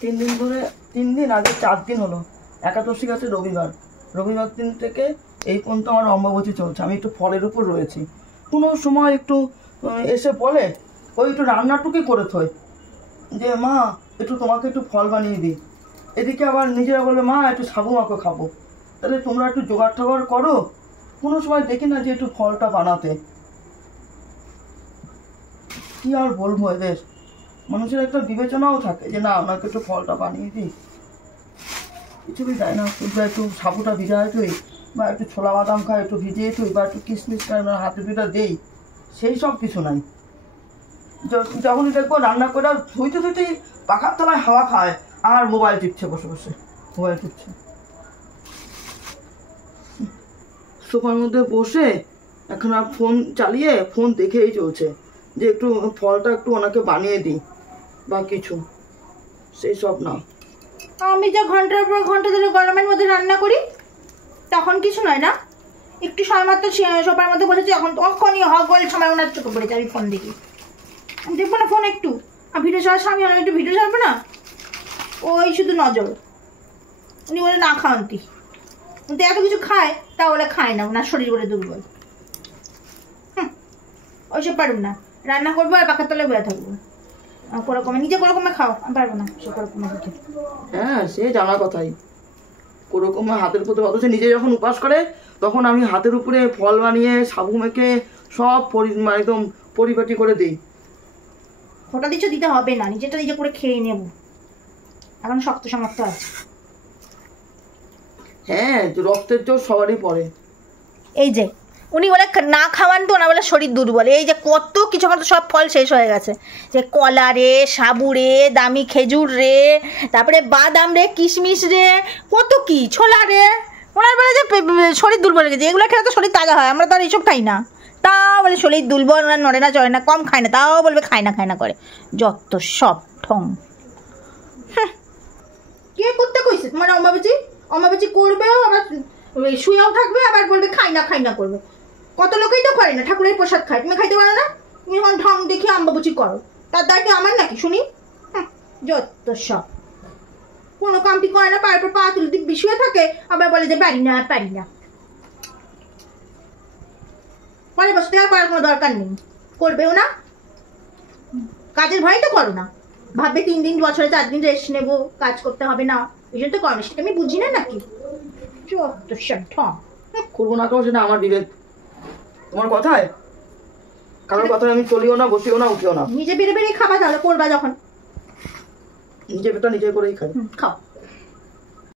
3 দিন ধরে, 3 দিন আগে 4 দিন হলো, একাদশী গেছে রবিবার দিন থেকে এই পর্যন্ত আমার অম্বাবতী চলছে। আমি একটু ফলের উপর রয়েছি। কোনো সময় একটু এসে বলে ওই একটু রান্নাটুকুই করে থয় যে মা একটু তোমাকে একটু ফল বানিয়ে দিই, এদিকে আবার নিজেরা বলবে মা একটু সাবু মাখো খাবো, তাহলে তোমরা একটু জোগাড় টোগাড় করো। কোনো সময় দেখি না যে একটু ফলটা বানাতে। কি আর বলবো, এদের মানুষের একটা বিবেচনাও থাকে যে না ওনাকে একটু ফলটা বানিয়ে দিই, কিছুই দেয় না। শুধু একটু সাবুটা ভিজায় তুই, বা একটু ছোলা বাদাম খায় একটু ভিজিয়ে তুই, বা একটু কিশমিশ খায় হাতে দুটা দেই, সেই সব কিছু নাই। যখনই দেখবো রান্না করে ধুইতেই পাখার তলায় হাওয়া খায় আর মোবাইল টিপছে, বসে বসে মোবাইল টিপছে। সোফার মধ্যে বসে এখন আর ফোন চালিয়ে ফোন দেখেই চলছে যে একটু ফলটা একটু ওনাকে বানিয়ে দিই বা কিছু, সেই সব না। আমি যা ঘন্টার পর ঘন্টা ধরে গরমের মধ্যে রান্না করি তখন কিছু নয় না, একটু সময় মাত্র সোফার মধ্যে বসেছি, এখন তখনই হগল সময় ওনার চোখে পড়েছে আমি ফোন দেখি। আমি দেখবো না ফোন একটু, আর ভিডিও ছাড়ার স্বামী আমি একটু ভিডিও ছাড়বো না, ওই শুধু নজর। উনি বলে না খাওয়ান্তি, কিন্তু এত কিছু খায় তা বলে খায় না, ওনার শরীর বলে দুর্বল। ওইসব পারুন না, রান্না করবো আর পাখার তলায় বয়ে থাকবো। কোরকমে নিজে কোরকমে খাও, আমি পারবো না সে কোরকমে দিতে। হ্যাঁ সে জানা কথাই, কোরকমে হাতের উপরে, অথচ নিজে যখন উপাস করে তখন আমি হাতের উপরে ফল বানিয়ে সাবু মেখে সব একদম পরিপাটি করে দিই। ওটা দিচ্ছ দিতে হবে না, নিজেটা নিজে করে খেয়ে নেব, এখন শক্ত সামর্থ্য আছে। হ্যাঁ রক্তের জোর সবারই পড়ে। এই যে উনি বলে না খাওয়ান তো, না বলে শরীর দুর্বল। এই যে কত কিছু, আমার তো সব ফল শেষ হয়ে গেছে, যে কলা রে, সাবু রে, দামি খেজুর রে, তারপরে বাদাম রে, কিশমিশ রে, কত কি ছোলা রে। ওনার বলে যে শরীর দুর্বল হয়ে গেছে, এগুলো খেলে তো শরীর তাজা হয়, আমরা তো আর এইসব খাই না। তাও বলে শরীর দুর্বল, ওনার নড়ে না চড়ে না, কম খায় না, তাও বলবে খায় না করে, যত সব ঠং। কে করতে কইছে তোমার অম্বাবতী করবেও আবার শুয়েও থাকবে, আবার বলবে খাই না করবে। কত লোকেই তো করে না, ঠাকুরের প্রসাদ খায়, তুমি খাইতে পারো না? তুমি যখন ঢং দেখে অম্বাবতী করো, তার দায় কি আমার নাকি শুনি? যত সব, কোনো কামটি করে না, পায়ের পর পা তুলে দিব্যি শুয়ে থাকে, আবার বলে যে পারি না। পরে বসতে আর করার কোনো দরকার নেই, করবেও না, কাজের ভয় তো করো না, ভাববে 3 দিন বছরে 4 দিন রেস্ট নেবো, কাজ করতে হবে না, এই জন্য তো করো না। সেটা আমি বুঝি না নাকি? যত সব ঢং। করবো না করবো সেটা আমার বিবেক, তোমার কথায় কারোর কথায় আমি চলিও না, বসিও না, উঠিও না। নিজে বেড়ে খাবা, তাহলে করবা যখন নিজে বেটা নিজে করেই খাই। খাও।